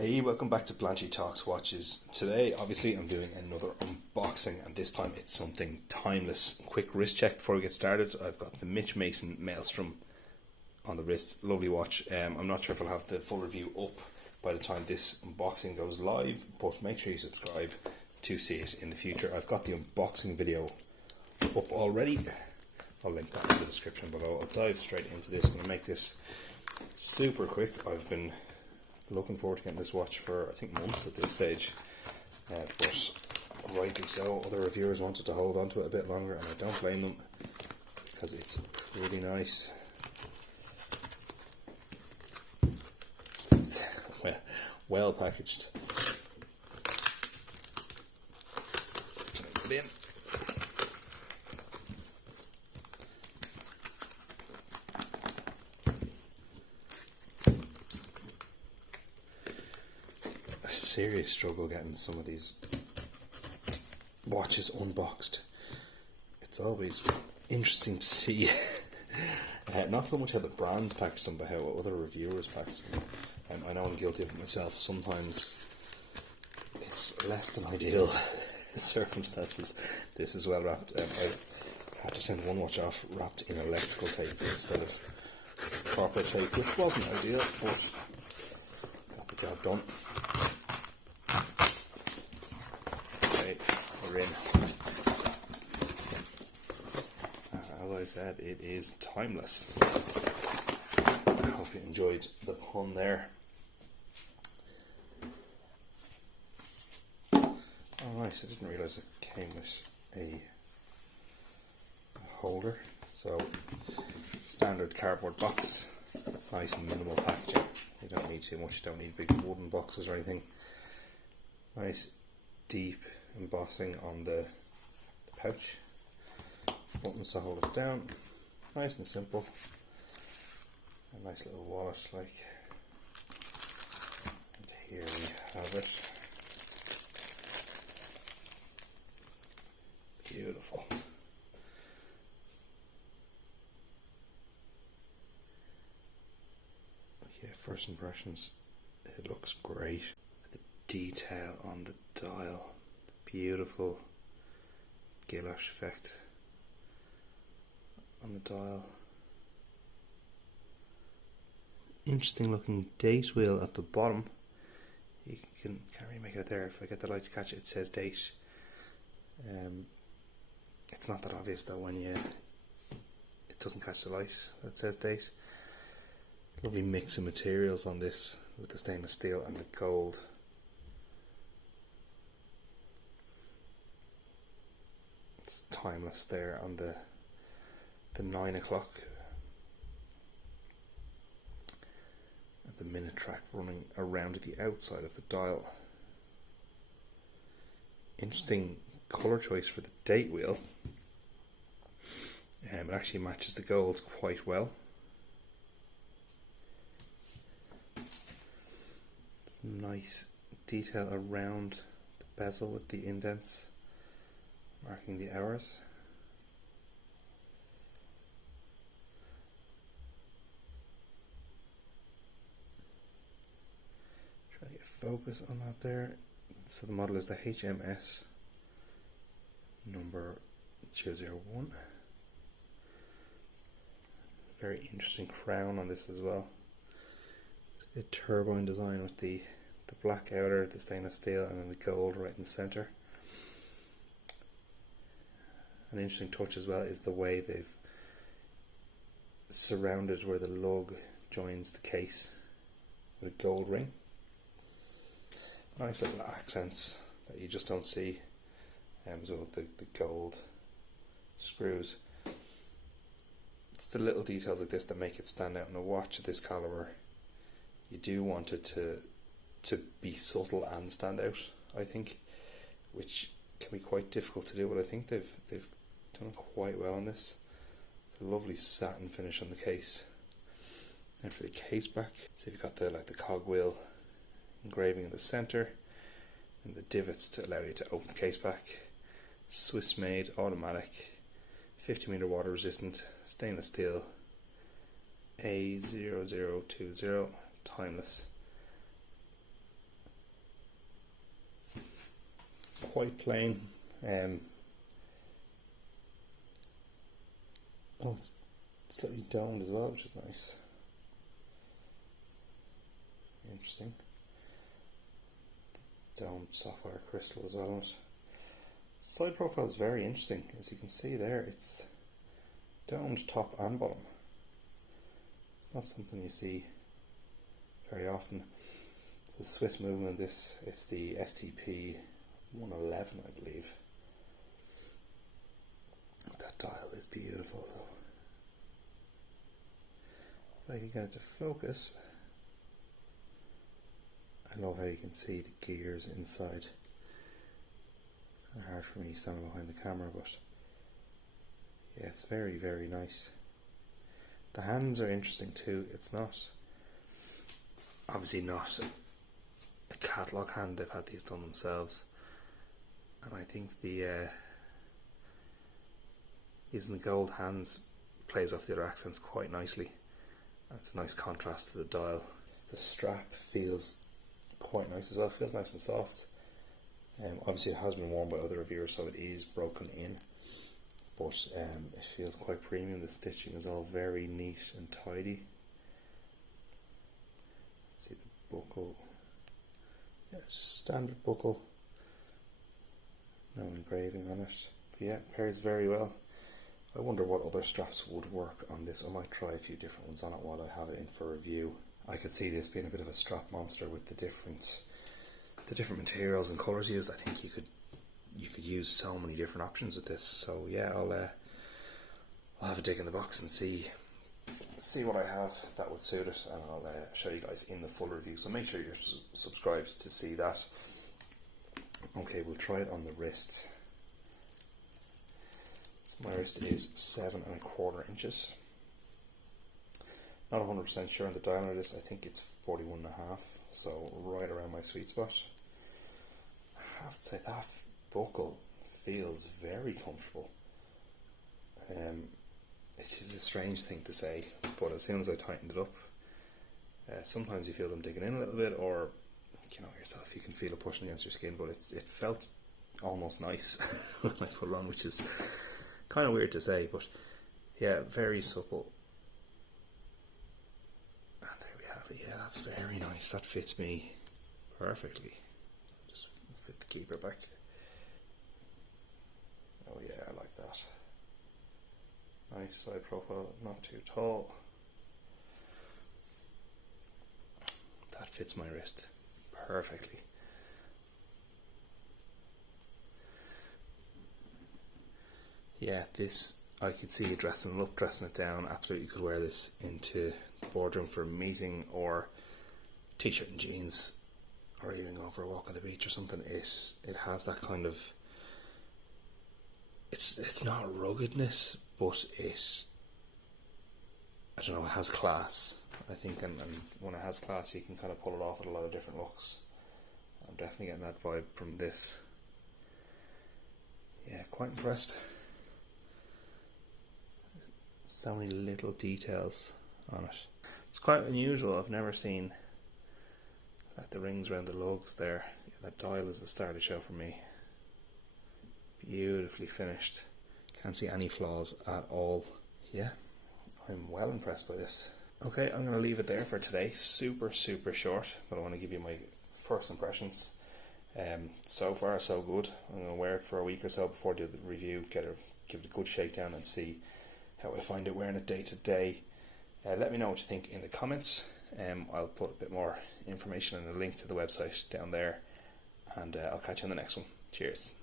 Hey, welcome back to Blanchy Talks Watches. Today, obviously, I'm doing another unboxing, and this time it's something timeless. Quick wrist check before we get started. I've got the Mitch Mason Maelstrom on the wrist. Lovely watch. I'm not sure if I'll have the full review up by the time this unboxing goes live, but make sure you subscribe to see it in the future. I've got the unboxing video up already. I'll link that in the description below. I'll dive straight into this. I'm going to make this super quick. I've been looking forward to getting this watch for I think months at this stage, but rightly so. Other reviewers wanted to hold on to it a bit longer, and I don't blame them because it's pretty nice. It's well packaged. Put it in. Serious struggle getting some of these watches unboxed. It's always interesting to see not so much how the brands package them, but how other reviewers package them. I know I'm guilty of it myself. Sometimes it's less than ideal circumstances. This is well wrapped. I had to send one watch off wrapped in electrical tape instead of proper tape, which wasn't ideal, but got the job done. We're in. As I said, it is timeless. I hope you enjoyed the pun there. Oh nice, I didn't realise it came with a holder. So, standard cardboard box. Nice and minimal packaging. You don't need too much, you don't need big wooden boxes or anything. Nice deep embossing on the pouch, buttons to hold it down, nice and simple. A nice little wallet, like, and here we have it. Beautiful. Yeah, first impressions, it looks great. The detail on the dial. Beautiful guilloche effect on the dial. Interesting looking date wheel at the bottom. You can't really make it out there. If I get the light to catch it, it says date. It's not that obvious though when it doesn't catch the light that says date. Lovely mix of materials on this with the stainless steel and the gold. Timeless there on the 9 o'clock, and the minute track running around the outside of the dial. Interesting colour choice for the date wheel. It actually matches the gold quite well. Some nice detail around the bezel with the indents marking the hours. Try to get focus on that there. So the model is the HMS number 001. Very interesting crown on this as well. It's a good turbine design with the black outer, the stainless steel, and then the gold right in the centre. An interesting touch as well is the way they've surrounded where the lug joins the case with a gold ring. Nice little accents that you just don't see, as well with the gold screws. It's the little details like this that make it stand out in a watch of this calibre. You do want it to be subtle and stand out, I think, which can be quite difficult to do, but I think they've done quite well on this. It's a lovely satin finish on the case. And for the case back, so you've got the cogwheel engraving in the centre, and the divots to allow you to open the case back. Swiss made, automatic, 50 meter water resistant, stainless steel, A0020, timeless. quite plain. Oh, it's slightly domed as well, which is nice. Interesting. Domed sapphire crystal as well on it. Side profile is very interesting. As you can see there, it's domed top and bottom. Not something you see very often. The Swiss movement, this is the STP 111, I believe. That dial is beautiful though. If I can get it to focus, I love how you can see the gears inside. It's kind of hard for me standing behind the camera, but yeah, it's very, very nice. The hands are interesting too. It's not, obviously not a catalogue hand, they've had these done themselves. And I think the using the gold hands plays off the other accents quite nicely. And it's a nice contrast to the dial. The strap feels quite nice as well, it feels nice and soft. Obviously it has been worn by other reviewers, so it is broken in, but it feels quite premium. The stitching is all very neat and tidy. Let's see the buckle. Yeah, standard buckle, no engraving on it. But yeah, pairs very well. I wonder what other straps would work on this. I might try a few different ones on it while I have it in for review. I could see this being a bit of a strap monster with the different materials and colours used. I think you could use so many different options with this. So yeah, I'll have a dig in the box and see what I have that would suit it, and I'll show you guys in the full review. So make sure you're subscribed to see that. Okay, we'll try it on the wrist. So my wrist is 7 1/4 inches. Not 100% sure on the diameter of this. I think it's 41.5, so right around my sweet spot. I have to say that buckle feels very comfortable. It is a strange thing to say, but as soon as I tightened it up, sometimes you feel them digging in a little bit, or you know yourself, you can feel it pushing against your skin, but it felt almost nice when I put it on, which is kind of weird to say, but yeah, very supple. And there we have it. Yeah, that's very nice. That fits me perfectly. Just fit the keeper back. Oh yeah, I like that. Nice side profile, not too tall. That fits my wrist perfectly. Yeah, this, I could see you dressing it up, dressing it down. Absolutely could wear this into the boardroom for a meeting, or t-shirt and jeans, or even going for a walk on the beach or something. It has that kind of, it's not ruggedness, but I don't know, it has class, I think, and when it has class you can kind of pull it off with a lot of different looks. I'm definitely getting that vibe from this. Yeah, quite impressed. So many little details on it. It's quite unusual. I've never seen like the rings around the lugs there. Yeah, that dial is the star of the show for me. Beautifully finished. Can't see any flaws at all. Yeah, I'm well impressed by this. Okay, I'm going to leave it there for today. Super short, but I want to give you my first impressions. So far so good. I'm going to wear it for a week or so before I do the review, give it a good shakedown and see how I find it wearing it day to day. Let me know what you think in the comments. I'll put a bit more information and a link to the website down there, and I'll catch you on the next one. Cheers.